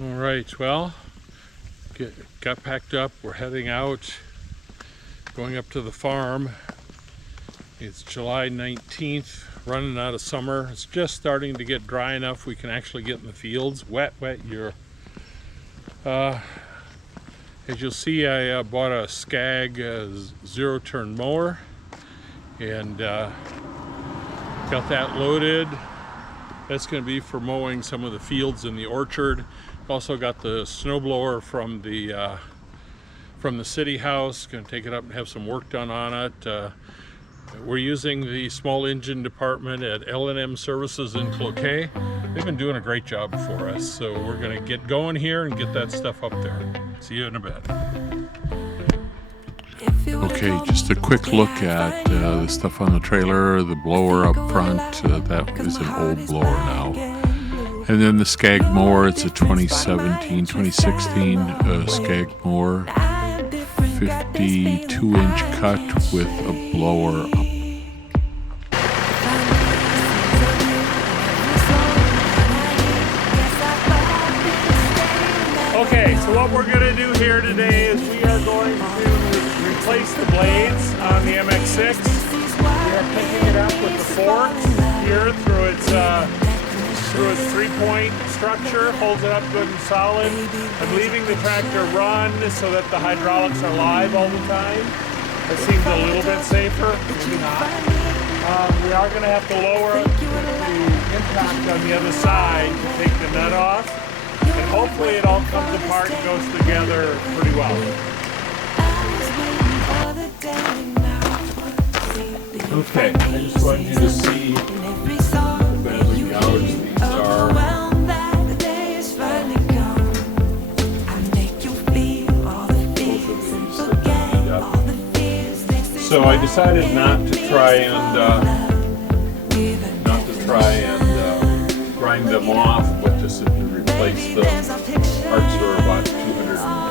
All right, well, got packed up. We're heading out, going up to the farm. It's July 19th, running out of summer. It's just starting to get dry enough we can actually get in the fields. Wet year. As you'll see, I bought a Skag zero-turn mower and got that loaded. That's going to be for mowing some of the fields in the orchard. Also got the snowblower from the city house. Going to take it up and have some work done on it. We're using the small engine department at L&M Services in Cloquet. They've been doing a great job for us, so we're going to get going here and get that stuff up there. See you in a bit. Okay, just a quick look at the stuff on the trailer, the blower up front. That is an old blower now. And then the Skag mower, it's a 2017-2016 Skag mower, 52-inch cut with a blower up. Okay, so what we're going to do here today is we are going to replace the blades on the MX6. We are picking it up with the forks here through its 3-point structure, holds it up good and solid. I'm leaving the tractor run so that the hydraulics are live all the time. That seems a little bit safer, maybe not. We are going to have to lower the impact on the other side to take the nut off. And hopefully it all comes apart and goes together pretty well. Okay, I just wanted you to see the bed of gouge these are. So I decided not to try and grind them off, but just to replace the parts for about $250.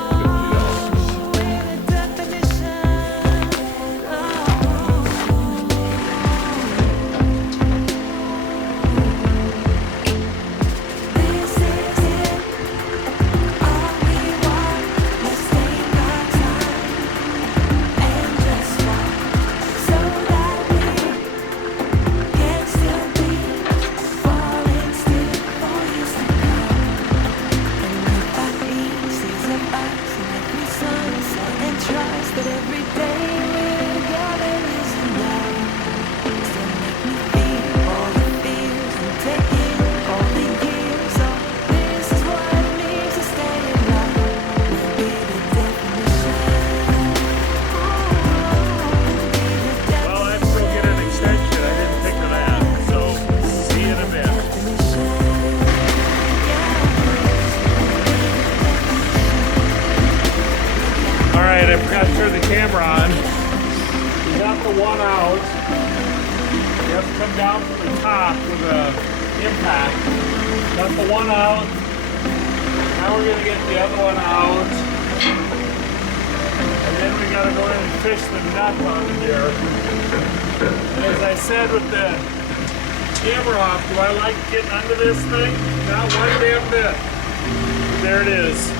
I forgot to turn the camera on. We got the one out. You have to come down from the top with an impact. Got the one out. Now we're going to get the other one out. And then we got to go in and fish the nut on here. And as I said with the camera off, do I like getting under this thing? Not one damn bit. There it is.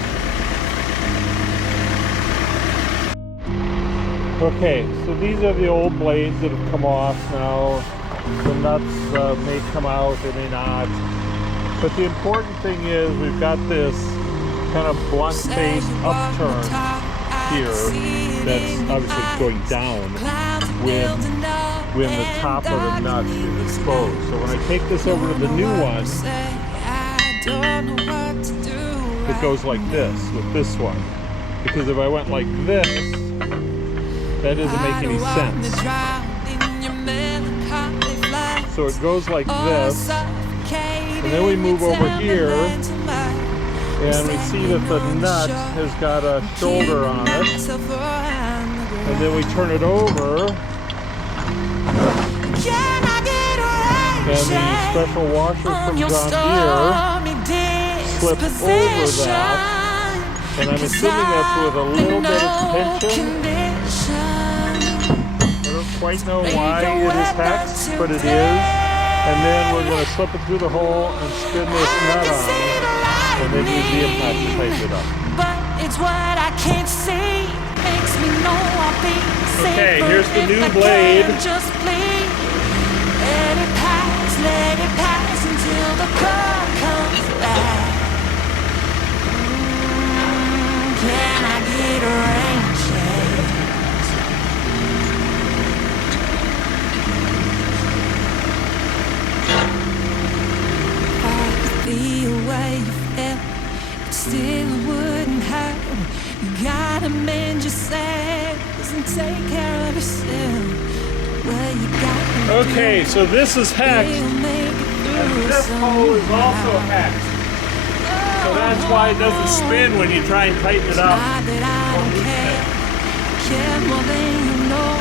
Okay, so these are the old blades that have come off now. The nuts may come out, they may not. But the important thing is we've got this kind of blunt face upturn here that's obviously going down when the top of the nut is exposed. So when I take this over to the new one, it goes like this with this one. Because if I went like this, that doesn't make any sense. So it goes like this, and then we move over here, and we see that the nut has got a shoulder on it, and then we turn it over, and the special washer from John Deere slips over that, and I'm assuming that's with a little bit of tension. I don't quite know why it is hex, but it is. And then we're going to slip it through the hole and spin this nut on. and then use the impact to tighten it up. But it's what I can't see. Makes me know I'll be safer. Okay, here's the new if I blade. can just bleed. Let it pass until the car comes back. Can I get a rain check? I could feel where you felt, it still wouldn't hurt. You gotta mend yourselves and take care of yourself. Well, you got Okay, so this is hex, and this hole is also hex. So that's why it doesn't spin when you try and tighten it up. Not that I don't care more than you know.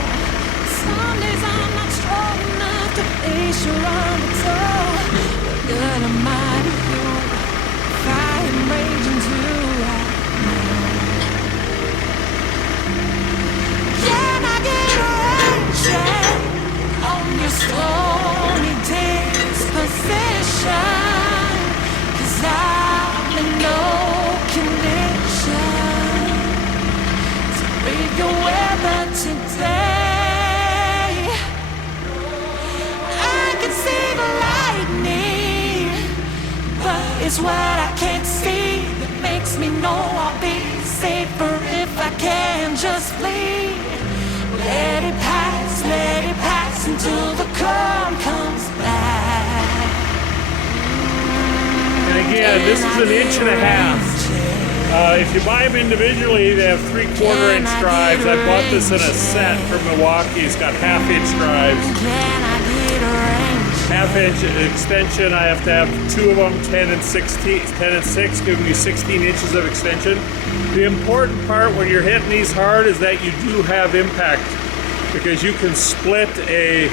Some days I'm not strong enough to face your undertow. What good am I to you? Fire and raging too. Can I get a rain check on your stony disposition? 'Cause I'm in no condition to read your weather today. I can see the lightning, but it's what I can't see that makes me know I'll be safer if I can just flee. Let it pass until the calm comes back. And again, this is an inch and a half. If you buy them individually, they have 3/4 inch drives. I bought this in a set from Milwaukee. It's got 1/2 inch drives. Half-inch extension, I have to have 2 of them, 10 and 6, giving me 16 inches of extension. The important part when you're hitting these hard is that you do have impact, because you can split a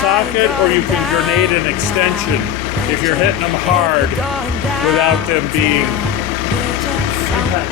socket or you can grenade an extension if you're hitting them hard without them being impacted.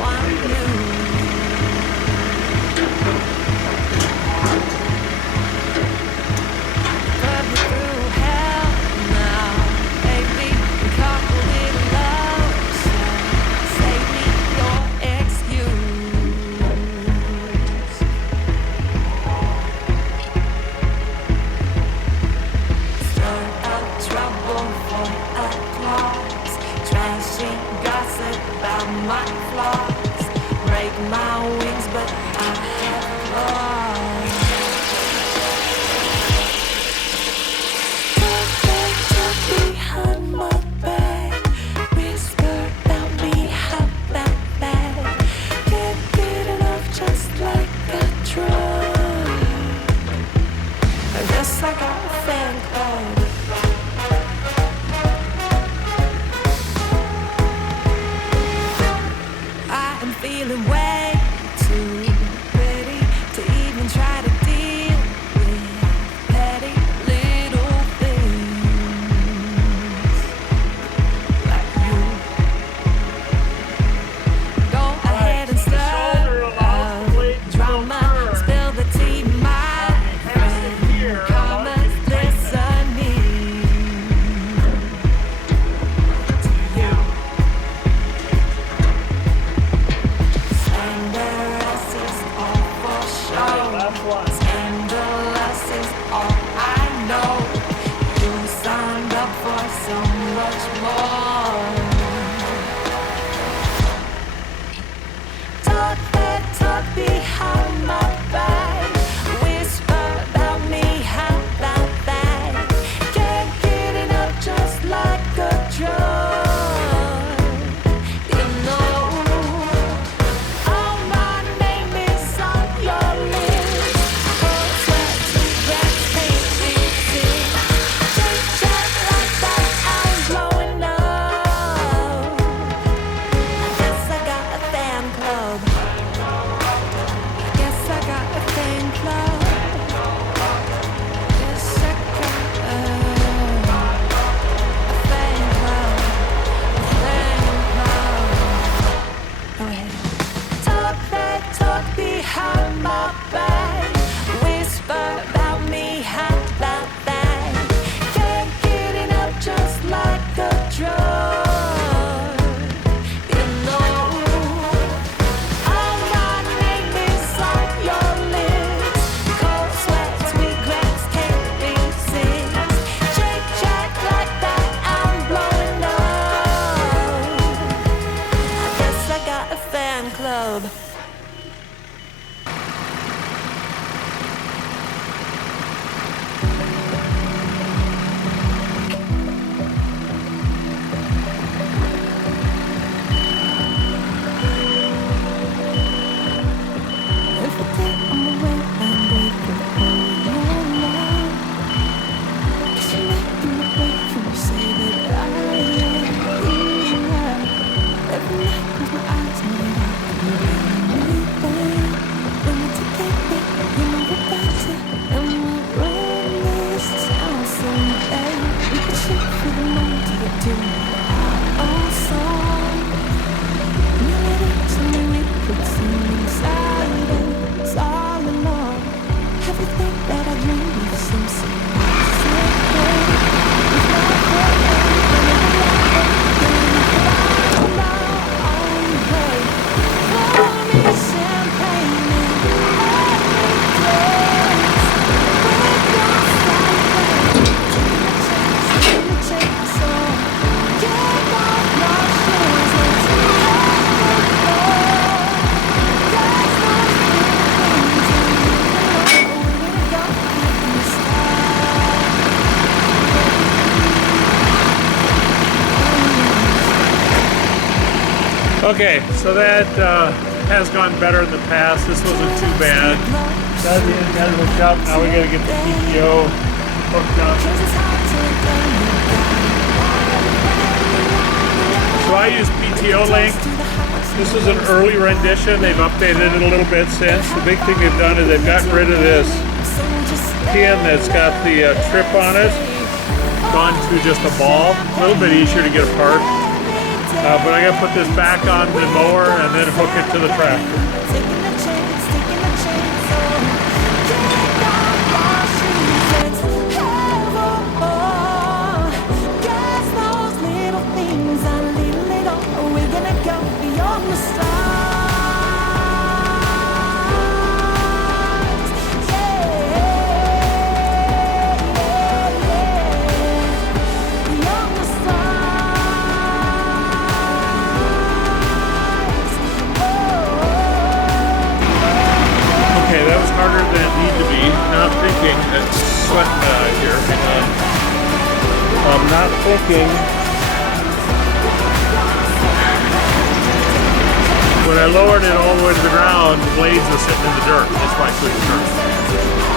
Feeling way too ready to even try to deal with petty little things like you. Go ahead and start drama, spill the tea, my friend. Come and listening to you. Scandalous is all I know. You signed up for so much more. Talk that talk behind my back. Whisper about me, how about that? Can't get it up just like a drug. You know, all my name is on your list. Blowing up. Okay, so that has gone better in the past. This wasn't too bad. That's the interlude shop. Now we gotta get the PTO hooked up. So I use PTO link. This is an early rendition. They've updated it a little bit since. The big thing they've done is they've gotten rid of this pin that's got the trip on it, gone to just a ball. A little bit easier to get apart. But I gotta put this back on the mower and then hook it to the tractor. Harder than it need to be. Now I'm thinking, it's sweating here, hang on. I'm not thinking, when I lowered it all the way to the ground, the blades are sitting in the dirt. That's why I couldn't turn.